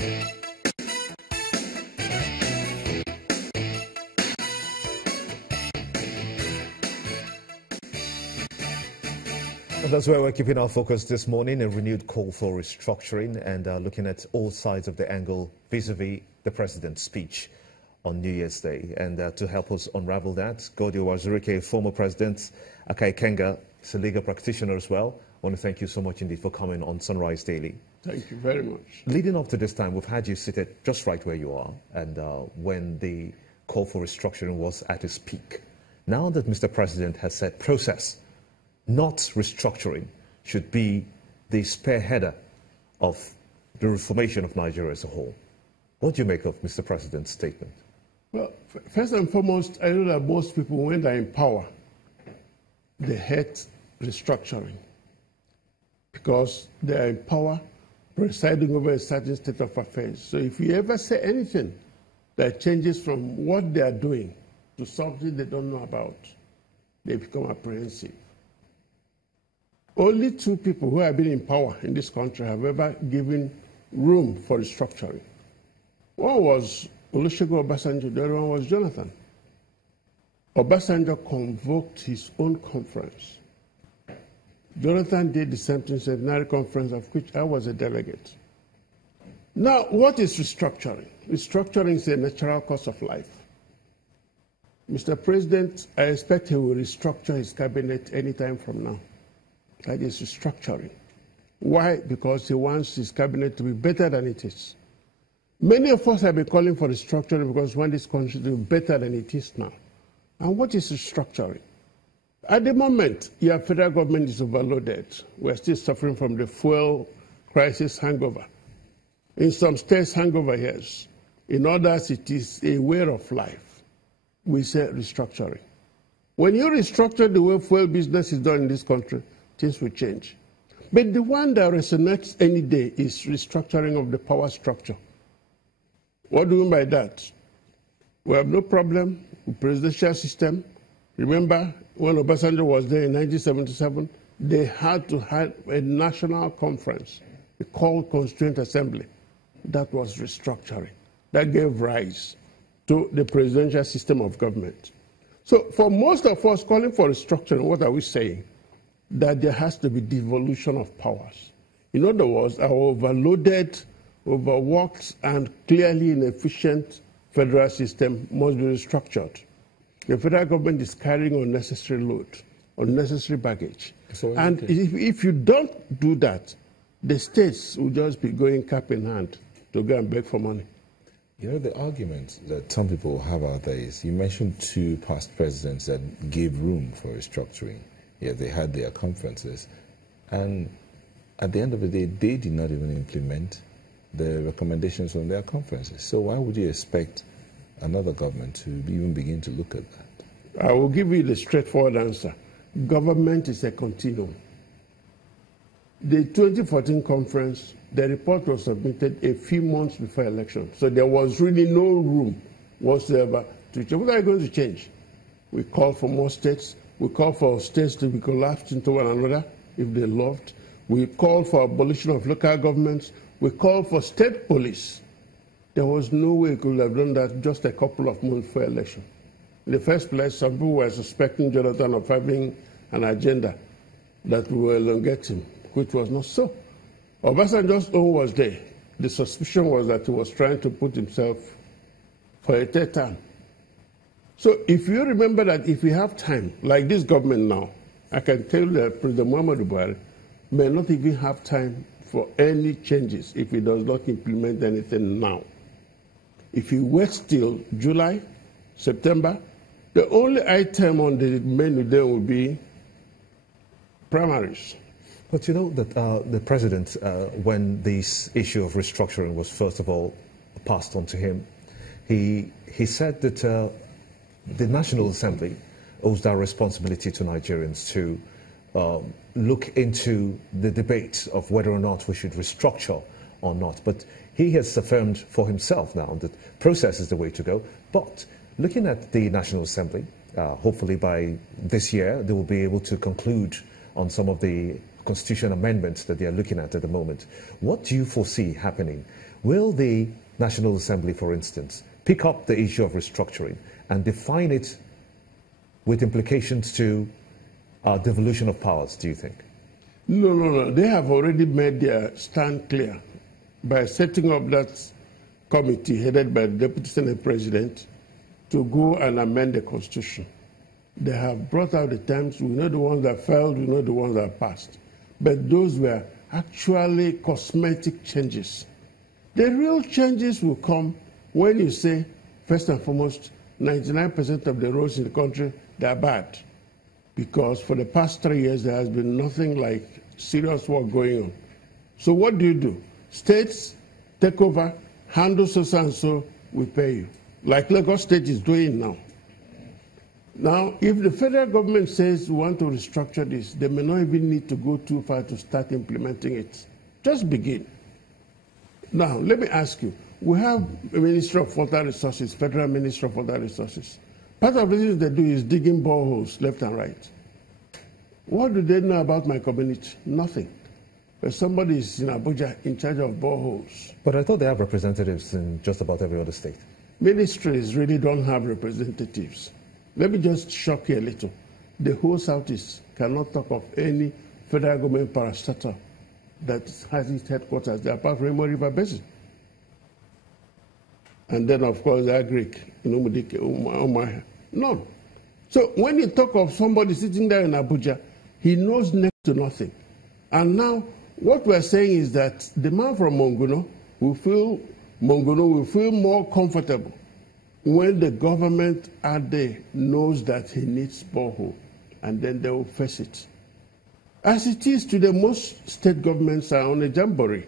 And that's where we're keeping our focus this morning, a renewed call for restructuring and looking at all sides of the angle vis-a-vis the president's speech on New Year's Day. And to help us unravel that, Govt Uwazurike, former president, Akai Kenga, is a legal practitioner as well. I want to thank you so much indeed for coming on Sunrise Daily. Thank you very much. Leading up to this time, we've had you seated just right where you are, and when the call for restructuring was at its peak. Now that Mr. President has said process, not restructuring, should be the spearheader of the reformation of Nigeria as a whole. What do you make of Mr. President's statement? Well, first and foremost, I know that most people, when they're in power, they hate restructuring because they are in power presiding over a certain state of affairs. So if you ever say anything that changes from what they are doing to something they don't know about, they become apprehensive. Only two people who have been in power in this country have ever given room for restructuring. One was Olusegun Obasanjo, the other one was Jonathan. Obasanjo convoked his own conference. Jonathan did the same thing, centenary conference, of which I was a delegate. Now, what is restructuring? Restructuring is a natural course of life. Mr. President, I expect he will restructure his cabinet anytime from now. That is restructuring. Why? Because he wants his cabinet to be better than it is. Many of us have been calling for restructuring because we want this country to be better than it is now. And what is restructuring? At the moment, your federal government is overloaded. We're still suffering from the fuel crisis hangover. In some states, hangover, yes. In others, it is a way of life. We say restructuring. When you restructure the way fuel business is done in this country, things will change. But the one that resonates any day is restructuring of the power structure. What do we mean by that? We have no problem with presidential system. Remember, when Obasanjo was there in 1977, they had to have a national conference, called Constituent Assembly. That was restructuring. That gave rise to the presidential system of government. So for most of us calling for restructuring, what are we saying? That there has to be devolution of powers. In other words, our overloaded, overworked, and clearly inefficient federal system must be restructured. The federal government is carrying unnecessary load, unnecessary baggage. And if you don't do that, the states will just be going cap in hand to go and beg for money. You know, the argument that some people have out there is, you mentioned two past presidents that gave room for restructuring. Yeah, they had their conferences. And at the end of the day, they did not even implement the recommendations from their conferences. So why would you expect another government to even begin to look at that? I will give you the straightforward answer. Government is a continuum. The 2014 conference, the report was submitted a few months before election. So there was really no room whatsoever to change. What are you going to change? We call for more states. We call for states to be collapsed into one another if they loved. We call for abolition of local governments. We call for state police. There was no way we could have done that just a couple of months before election. In the first place, some people were suspecting Jonathan of having an agenda that will elongate him, which was not so. Obasanjo's own was there. The suspicion was that he was trying to put himself for a third term. So if you remember that if we have time, like this government now, I can tell you that President Muhammadu Buhari may not even have time for any changes if he does not implement anything now. If he waits till July, September, the only item on the menu there will be primaries. But you know that the president, when this issue of restructuring was first of all passed on to him, he said that the National Assembly owes that responsibility to Nigerians to look into the debate of whether or not we should restructure or not. But he has affirmed for himself now that process is the way to go. But looking at the National Assembly, hopefully by this year, they will be able to conclude on some of the constitution amendments that they are looking at the moment. What do you foresee happening Will the National Assembly, for instance, pick up the issue of restructuring and define it with implications to devolution of powers, do you think? No. They have already made their stand clear by setting up that committee headed by the Deputy Senate President to go and amend the Constitution. They have brought out the terms. We know the ones that failed, we know the ones that passed. But those were actually cosmetic changes. The real changes will come when you say, first and foremost, 99% of the roads in the country, they are bad. Because for the past 3 years, there has been nothing like serious work going on. So what do? States take over, handle so and so, we pay you. Like Lagos State is doing now. Now, if the federal government says we want to restructure this, they may not even need to go too far to start implementing it. Just begin. Now, let me ask you, we have a Ministry of Water Resources, Federal Ministry of Water Resources. Part of the things they do is digging boreholes left and right. What do they know about my community? Nothing. But somebody is in Abuja in charge of boreholes. But I thought they have representatives in just about every other state. Ministries really don't have representatives. Let me just shock you a little. The whole Southeast cannot talk of any federal government parastatal that has its headquarters there, apart from Imo River Basin. And then, of course, the Agric in Umuahia. None. So when you talk of somebody sitting there in Abuja, he knows next to nothing. And now, what we're saying is that the man from Monguno will feel more comfortable when the government out there knows that he needs borehole, and then they will face it. As it is today, most state governments are on a jamboree.